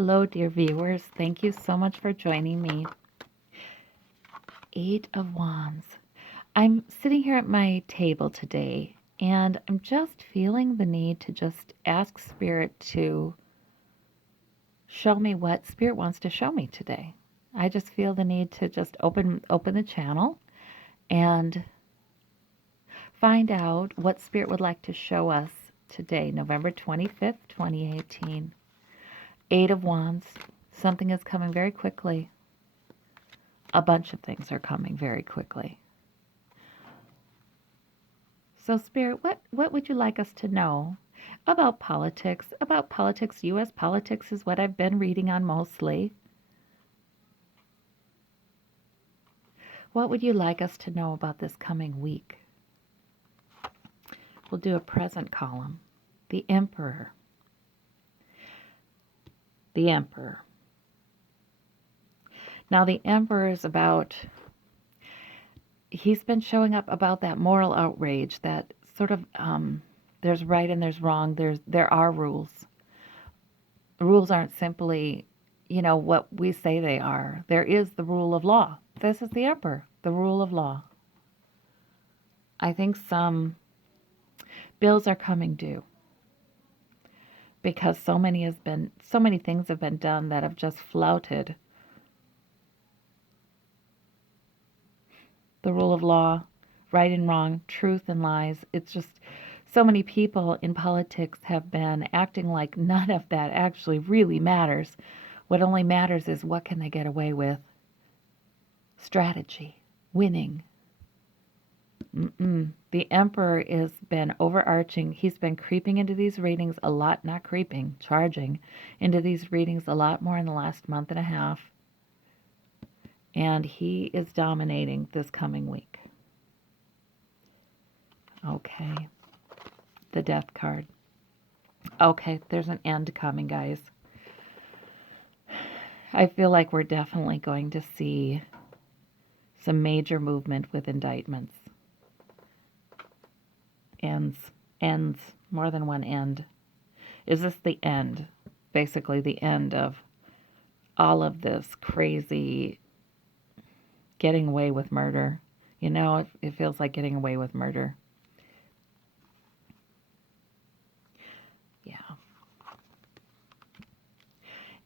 Hello, dear viewers. Thank you so much for joining me. Eight of Wands. I'm sitting here at my table today, and I'm just feeling the need to just ask Spirit to show me what Spirit wants to show me today. I just feel the need to just open the channel and find out what Spirit would like to show us today, November 25th, 2018. Eight of Wands. Something is coming very quickly. A bunch of things are coming very quickly. So, Spirit, what would you like us to know about politics? About politics, U.S. politics is what I've been reading on mostly. What would you like us to know about this coming week? We'll do a present column. The Emperor. The Emperor. Now, the Emperor is about, he's been showing up about that moral outrage, that sort of, there's right and there's wrong. There are rules. Rules aren't simply, what we say they are. There is the rule of law. This is the Emperor, the rule of law. I think some bills are coming due because so many things have been done that have just flouted the rule of law, right and wrong, truth and lies. It's just so many people in politics have been acting like none of that actually really matters. What only matters is what can they get away with? Strategy, winning. The Emperor has been overarching. He's been creeping into these readings a lot, not creeping, charging into these readings a lot more in the last month and a half. And he is dominating this coming week. Okay. The Death card. Okay, there's an end coming, guys. I feel like we're definitely going to see some major movement with indictments. Ends, more than one end. Is this the end? Basically the end of all of this crazy getting away with murder. It feels like getting away with murder. Yeah.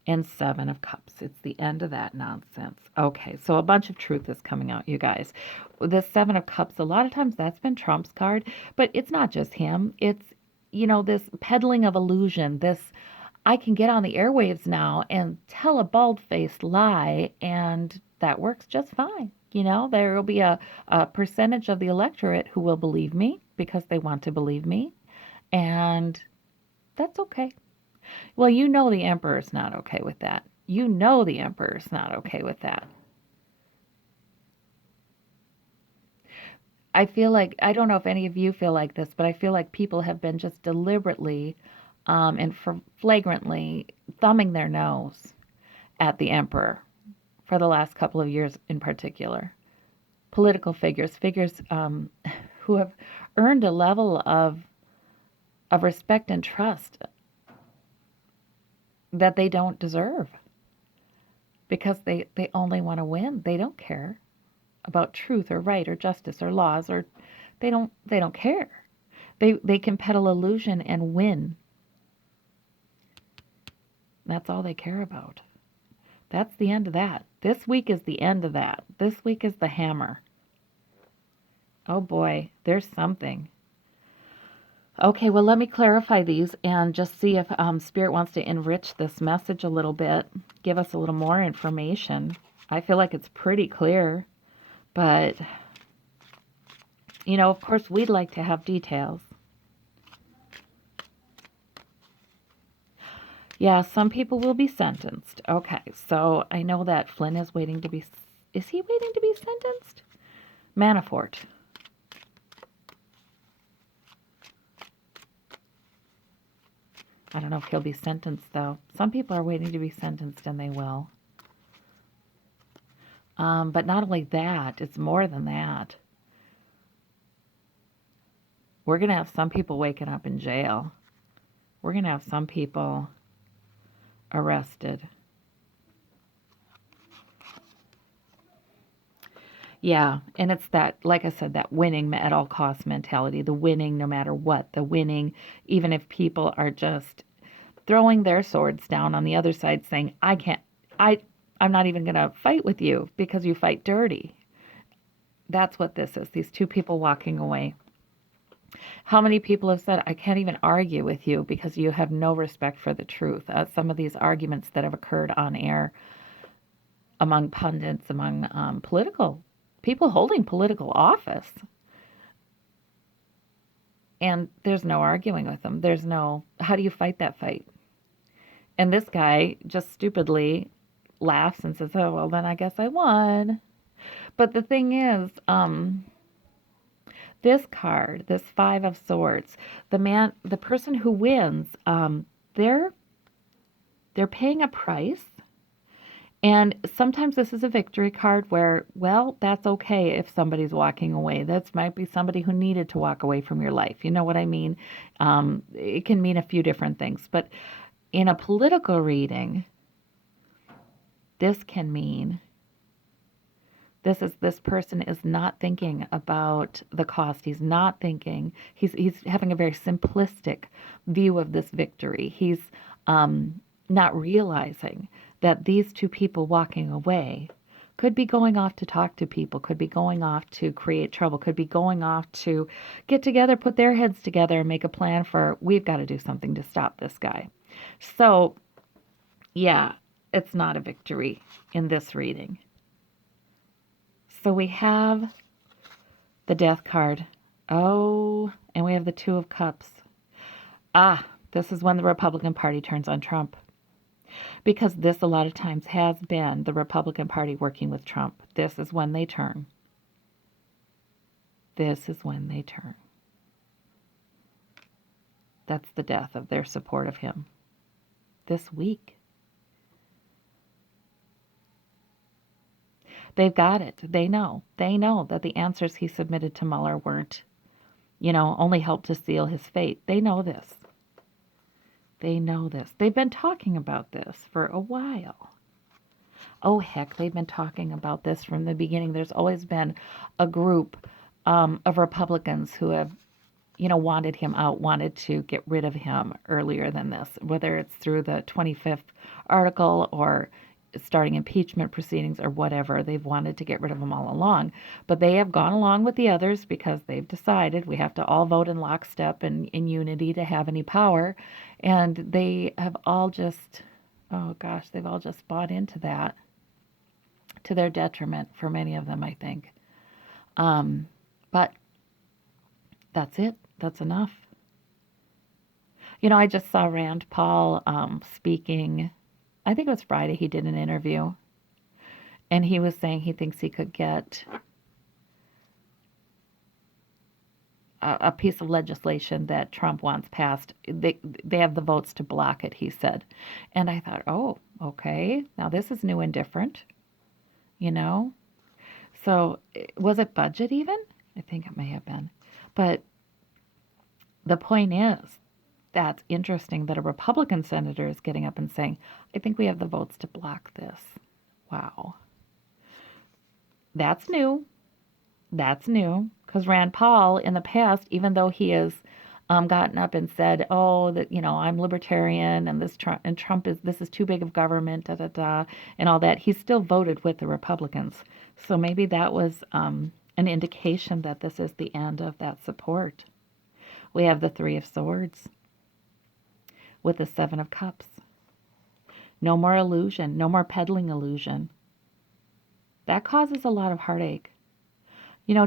And Seven of Cups. It's the end of that nonsense. Okay, so a bunch of truth is coming out, you guys. The Seven of Cups, a lot of times that's been Trump's card, but it's not just him. It's, this peddling of illusion, this, I can get on the airwaves now and tell a bald-faced lie, and that works just fine. There will be a percentage of the electorate who will believe me because they want to believe me, and that's okay. Well, the Emperor's not okay with that. The Emperor's not okay with that. I feel like, I don't know if any of you feel like this, but I feel like people have been just deliberately and flagrantly thumbing their nose at the Emperor for the last couple of years in particular. Political figures who have earned a level of respect and trust that they don't deserve because they only want to win. They don't care about truth or right or justice or laws, or they don't care. They can peddle illusion and win. That's all they care about. That's the end of that. This week is the end of that. This week is the hammer. Oh boy, there's something. Okay, well, let me clarify these and just see if Spirit wants to enrich this message a little bit, give us a little more information. I feel like it's pretty clear, but, of course, we'd like to have details. Yeah, some people will be sentenced. Okay, so I know that Flynn is waiting to be... Is he waiting to be sentenced? Manafort. I don't know if he'll be sentenced, though. Some people are waiting to be sentenced, and they will. But not only that, it's more than that. We're going to have some people waking up in jail. We're going to have some people arrested. Yeah, and it's that, like I said, that winning at all costs mentality, the winning no matter what, the winning, even if people are just throwing their swords down on the other side saying, I can't, I, I'm not even going to fight with you because you fight dirty. That's what this is, these two people walking away. How many people have said, I can't even argue with you because you have no respect for the truth? Some of these arguments that have occurred on air among pundits, among political people holding political office. And there's no arguing with them. There's no, how do you fight that fight? And this guy just stupidly laughs and says, oh, well, then I guess I won. But the thing is, this card, this Five of Swords, the person who wins, they're paying a price. And sometimes this is a victory card where, well, that's okay if somebody's walking away. That might be somebody who needed to walk away from your life. You know what I mean? It can mean a few different things. But in a political reading, this can mean this person is not thinking about the cost. He's not thinking. He's having a very simplistic view of this victory. He's not realizing that these two people walking away could be going off to talk to people, could be going off to create trouble, could be going off to get together, put their heads together, and make a plan for, we've got to do something to stop this guy. So, yeah, it's not a victory in this reading. So we have the Death card. Oh, and we have the Two of Cups. Ah, this is when the Republican Party turns on Trump. Because this, a lot of times, has been the Republican Party working with Trump. This is when they turn. This is when they turn. That's the death of their support of him. This week. They've got it. They know. They know that the answers he submitted to Mueller weren't, only helped to seal his fate. They know this. They know this. They've been talking about this for a while. Oh, heck, they've been talking about this from the beginning. There's always been a group of Republicans who have, wanted him out, wanted to get rid of him earlier than this, whether it's through the 25th article or starting impeachment proceedings or whatever. They've wanted to get rid of him all along. But they have gone along with the others because they've decided we have to all vote in lockstep and in unity to have any power. And they have all just, oh gosh, they've all just bought into that to their detriment for many of them, I think. But that's it. That's enough. I just saw Rand Paul speaking. I think it was Friday. He did an interview. And he was saying he thinks he could get a piece of legislation that Trump wants passed. They have the votes to block it, he said. And I thought, oh, okay. Now this is new and different. So was it budget even? I think it may have been. But the point is, that's interesting that a Republican senator is getting up and saying, I think we have the votes to block this. Wow. That's new. That's new. Because Rand Paul, in the past, even though he has gotten up and said, oh, that, I'm libertarian and Trump this is too big of government, da, da, da, and all that, he still voted with the Republicans. So maybe that was an indication that this is the end of that support. We have the Three of Swords with the Seven of Cups. No more illusion, no more peddling illusion. That causes a lot of heartache.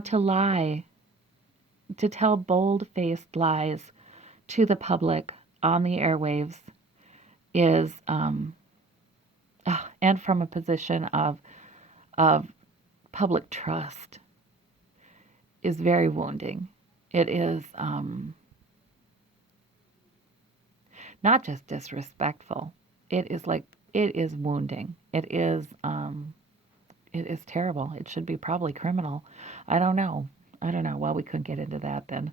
To lie, to tell bold-faced lies to the public on the airwaves is, and from a position of public trust, is very wounding. It is not just disrespectful. It is wounding. It is terrible. It should be probably criminal. I don't know. Well, we couldn't get into that then.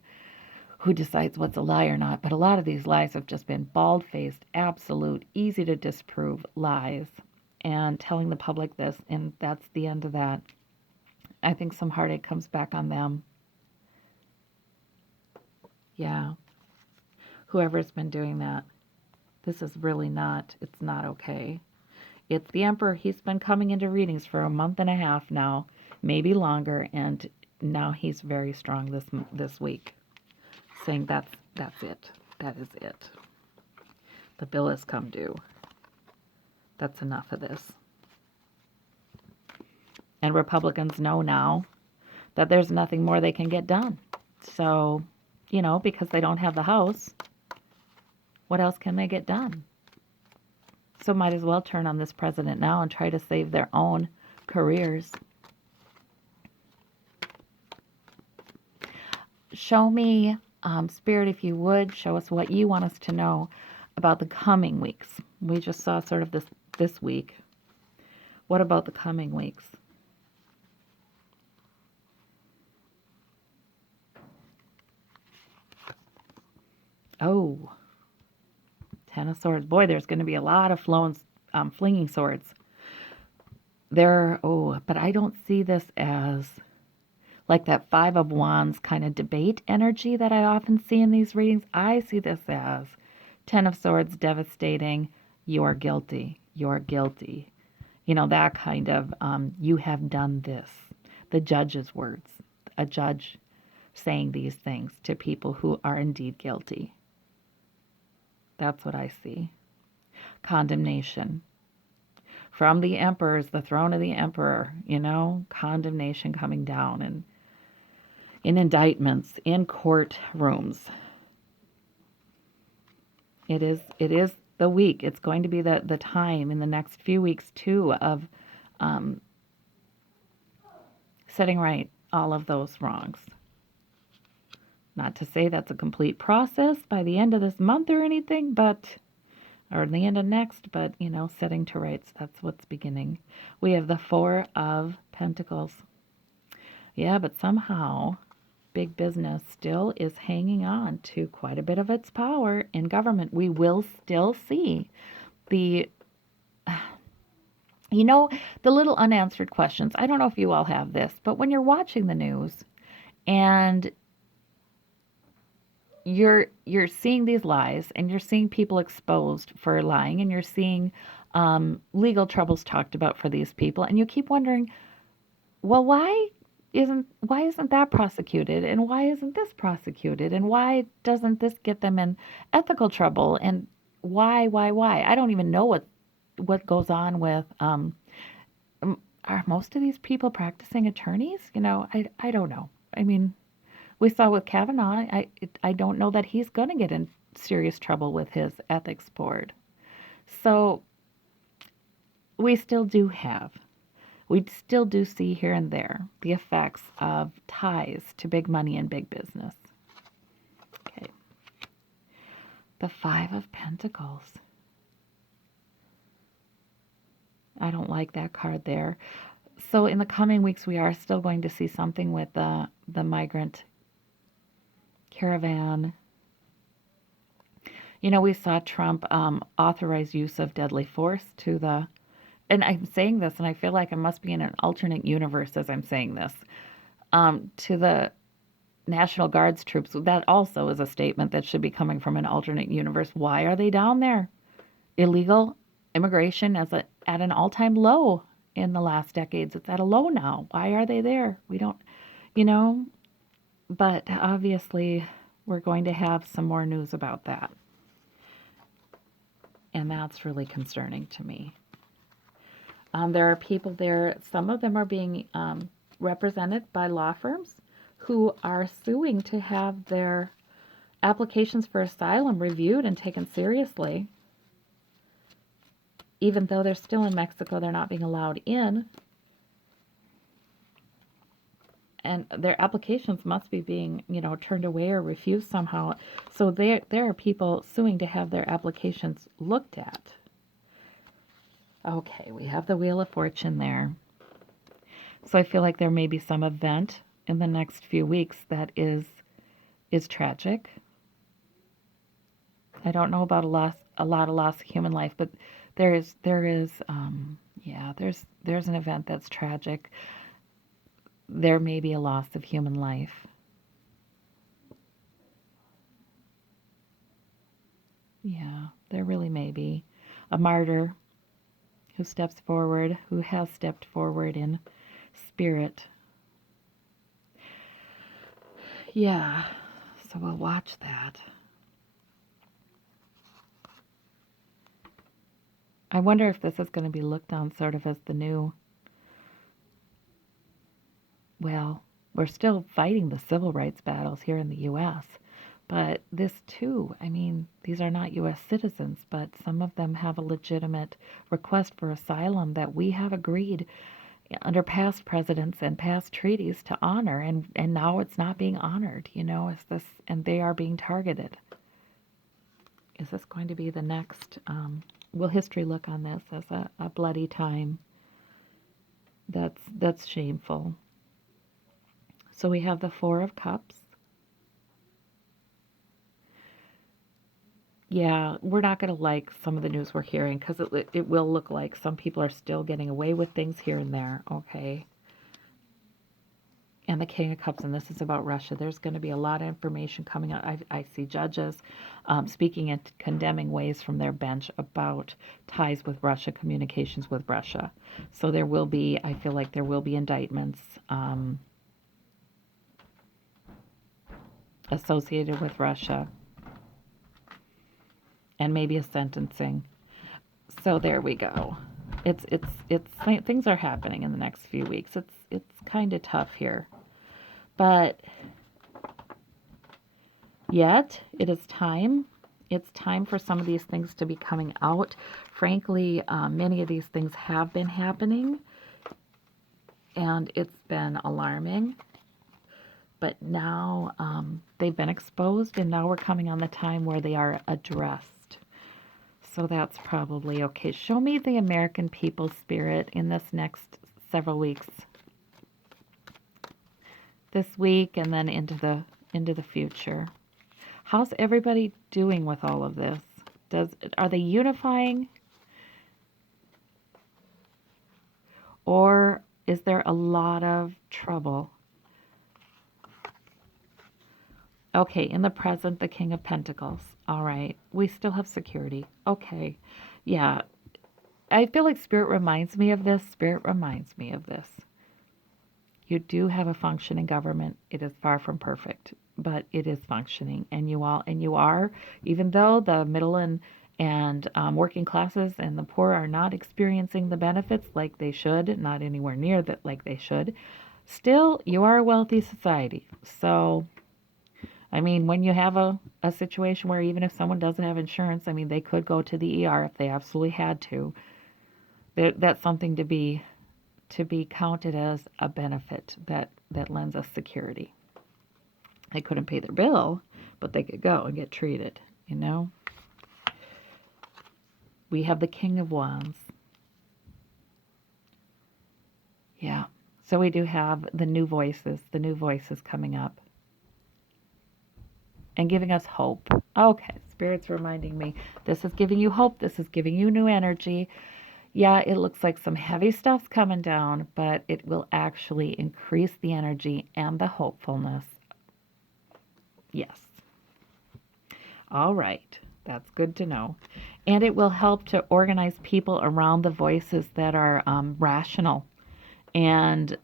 who decides what's a lie or not. But a lot of these lies have just been bald-faced, absolute, easy to disprove lies, and telling the public this, and that's the end of that. I think some heartache comes back on them. Yeah, whoever's been doing that. This is really not, it's not okay. It's the Emperor. He's been coming into readings for a month and a half now, maybe longer, and now he's very strong this week, saying that's it. That is it. The bill has come due. That's enough of this. And Republicans know now that there's nothing more they can get done. So, because they don't have the House, what else can they get done? So might as well turn on this president now and try to save their own careers. Show me, Spirit, if you would, show us what you want us to know about the coming weeks. We just saw sort of this week. What about the coming weeks? Oh, Ten of Swords. Boy, there's going to be a lot of flinging swords. But I don't see this as like that Five of Wands kind of debate energy that I often see in these readings. I see this as Ten of Swords, devastating. You're guilty. You're guilty. That kind of, you have done this. The judge's words. A judge saying these things to people who are indeed guilty. That's what I see. Condemnation. From the emperors, the throne of the emperor, condemnation coming down, and in indictments, in courtrooms. It is the week. It's going to be the time in the next few weeks, too, of setting right all of those wrongs. Not to say that's a complete process by the end of this month or anything, or the end of next, but, setting to rights, that's what's beginning. We have the Four of Pentacles. Yeah, but somehow big business still is hanging on to quite a bit of its power in government. We will still see the little unanswered questions. I don't know if you all have this, but when you're watching the news and you're seeing these lies and you're seeing people exposed for lying and you're seeing legal troubles talked about for these people, and you keep wondering, well, why isn't that prosecuted, and why isn't this prosecuted, and why doesn't this get them in ethical trouble, and why I don't even know what goes on with are most of these people practicing attorneys? I don't know. I mean, we saw with Kavanaugh, I don't know that he's going to get in serious trouble with his ethics board. So we still do see here and there the effects of ties to big money and big business. Okay. The Five of Pentacles. I don't like that card there. So in the coming weeks, we are still going to see something with the migrant caravan. We saw Trump authorize use of deadly force and I'm saying this, and I feel like I must be in an alternate universe as I'm saying this, to the National Guard's troops. That also is a statement that should be coming from an alternate universe. Why are they down there? Illegal immigration at an all-time low in the last decades. It's at a low now. Why are they there? We don't, but obviously we're going to have some more news about that. And that's really concerning to me. There are people there, some of them are being represented by law firms who are suing to have their applications for asylum reviewed and taken seriously. Even though they're still in Mexico, they're not being allowed in. And their applications must be being, turned away or refused somehow. So there are people suing to have their applications looked at. Okay, we have the Wheel of Fortune there. So I feel like there may be some event in the next few weeks that is is tragic. I don't know about a lot of loss of human life, but yeah, there's an event that's tragic. There may be a loss of human life. Yeah, there really may be a martyr who has stepped forward in spirit. Yeah, so we'll watch that. I wonder if this is going to be looked on sort of as the new, well, we're still fighting the civil rights battles here in the U.S., but this too, I mean, these are not U.S. citizens, but some of them have a legitimate request for asylum that we have agreed under past presidents and past treaties to honor, and now it's not being honored, is this, and they are being targeted. Is this going to be the next, will history look on this as a bloody time? That's shameful. So we have the Four of Cups. Yeah, we're not going to like some of the news we're hearing because it will look like some people are still getting away with things here and there, okay? And the King of Cups, and this is about Russia. There's going to be a lot of information coming out. I see judges speaking in condemning ways from their bench about ties with Russia, communications with Russia. So there will be, I feel like there will be indictments associated with Russia, and maybe a sentencing. So there we go. It's things are happening in the next few weeks. It's kind of tough here, but yet it is time. It's time for some of these things to be coming out. Frankly, many of these things have been happening, and it's been alarming. But now they've been exposed, and now we're coming on the time where they are addressed. So that's probably okay. Show me the American people's spirit in this next several weeks. This week and then into the future. How's everybody doing with all of this? Are they unifying? Or is there a lot of trouble? Okay, in the present, the King of Pentacles. All right, we still have security. Okay, yeah. I feel like Spirit reminds me of this. Spirit reminds me of this. You do have a functioning government. It is far from perfect, but it is functioning. And you are, even though the middle and working classes and the poor are not experiencing the benefits like they should, not anywhere near that like they should, still, you are a wealthy society. So I mean, when you have a situation where even if someone doesn't have insurance, I mean, they could go to the ER if they absolutely had to. That's something to be counted as a benefit that lends us security. They couldn't pay their bill, but they could go and get treated, We have the King of Wands. Yeah. So we do have the new voices coming up. And giving us hope. Okay, Spirit's reminding me, this is giving you hope. This is giving you new energy. Yeah, it looks like some heavy stuff's coming down, but it will actually increase the energy and the hopefulness. Yes. All right, that's good to know. And it will help to organize people around the voices that are rational and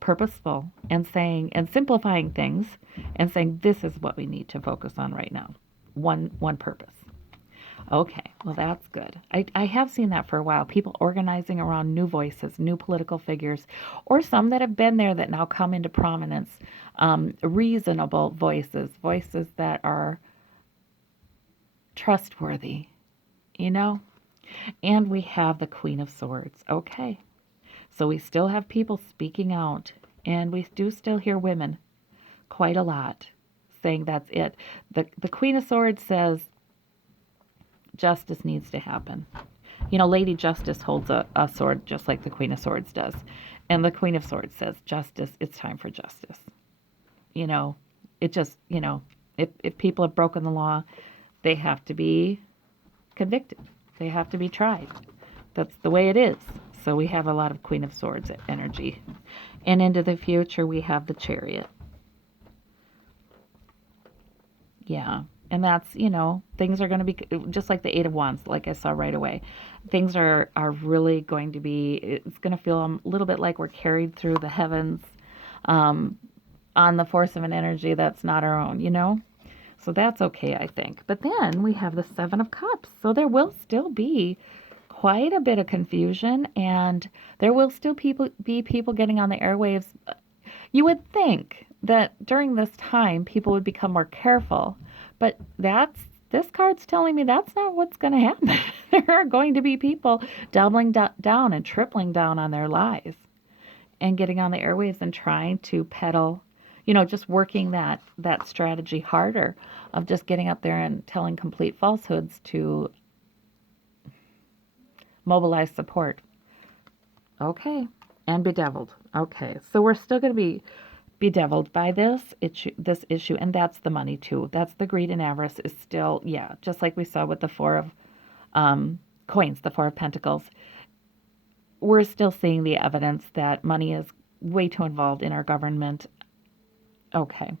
purposeful, and saying and simplifying things and saying this is what we need to focus on right now. One purpose. Okay, well that's good. I have seen that for a while. People organizing around new voices, new political figures, or some that have been there that now come into prominence. Reasonable voices that are trustworthy, And we have the Queen of Swords. Okay. So we still have people speaking out, and we do still hear women quite a lot saying that's it. The Queen of Swords says justice needs to happen. Lady Justice holds a sword just like the Queen of Swords does. And the Queen of Swords says justice, it's time for justice. It just, If people have broken the law, they have to be convicted. They have to be tried. That's the way it is. So we have a lot of Queen of Swords energy. And into the future, we have the Chariot. Yeah. And that's, things are going to be just like the Eight of Wands, like I saw right away. Things are really going to be, it's going to feel a little bit like we're carried through the heavens um, on the force of an energy that's not our own. So that's okay, I think. But then we have the Seven of Cups. So there will still be quite a bit of confusion, and there will still be people getting on the airwaves. You would think that during this time people would become more careful, but this card's telling me that's not what's going to happen. There are going to be people doubling down and tripling down on their lies and getting on the airwaves and trying to peddle, just working that strategy harder of just getting up there and telling complete falsehoods to mobilize support. Okay. And bedeviled. Okay. So we're still going to be bedeviled by this issue, and that's the money too. That's the greed and avarice is still, yeah, just like we saw with the Four of coins, the Four of Pentacles. We're still seeing the evidence that money is way too involved in our government. Okay.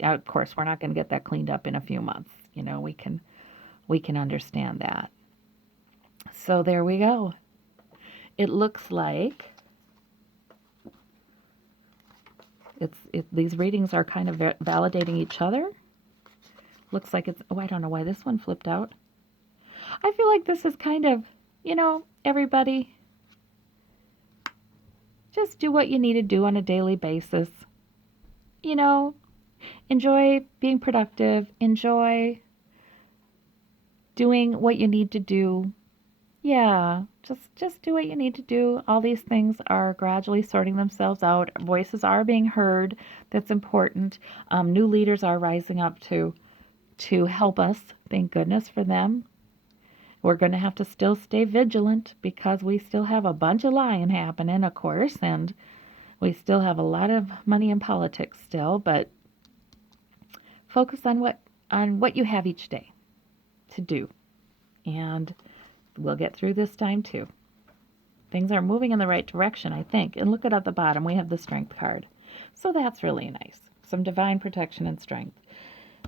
Of course, we're not going to get that cleaned up in a few months. We can understand that. So there we go. It looks like these readings are kind of validating each other. Looks like it's, I don't know why this one flipped out. I feel like this is kind of, everybody, just do what you need to do on a daily basis. Enjoy being productive. Enjoy doing what you need to do. Yeah, just do what you need to do. All these things are gradually sorting themselves out. Voices are being heard. That's important. New leaders are rising up to help us. Thank goodness for them. We're going to have to still stay vigilant because we still have a bunch of lying happening, of course, and we still have a lot of money in politics still, but focus on what you have each day to do. And we'll get through this time too. Things are moving in the right direction, I think. And look at the bottom, we have the Strength card. So that's really nice. Some divine protection and strength.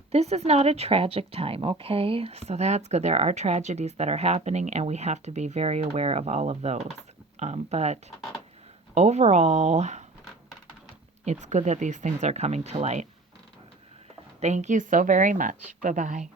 This is not a tragic time, okay? So that's good. There are tragedies that are happening, and we have to be very aware of all of those. But overall, it's good that these things are coming to light. Thank you so very much. Bye-bye.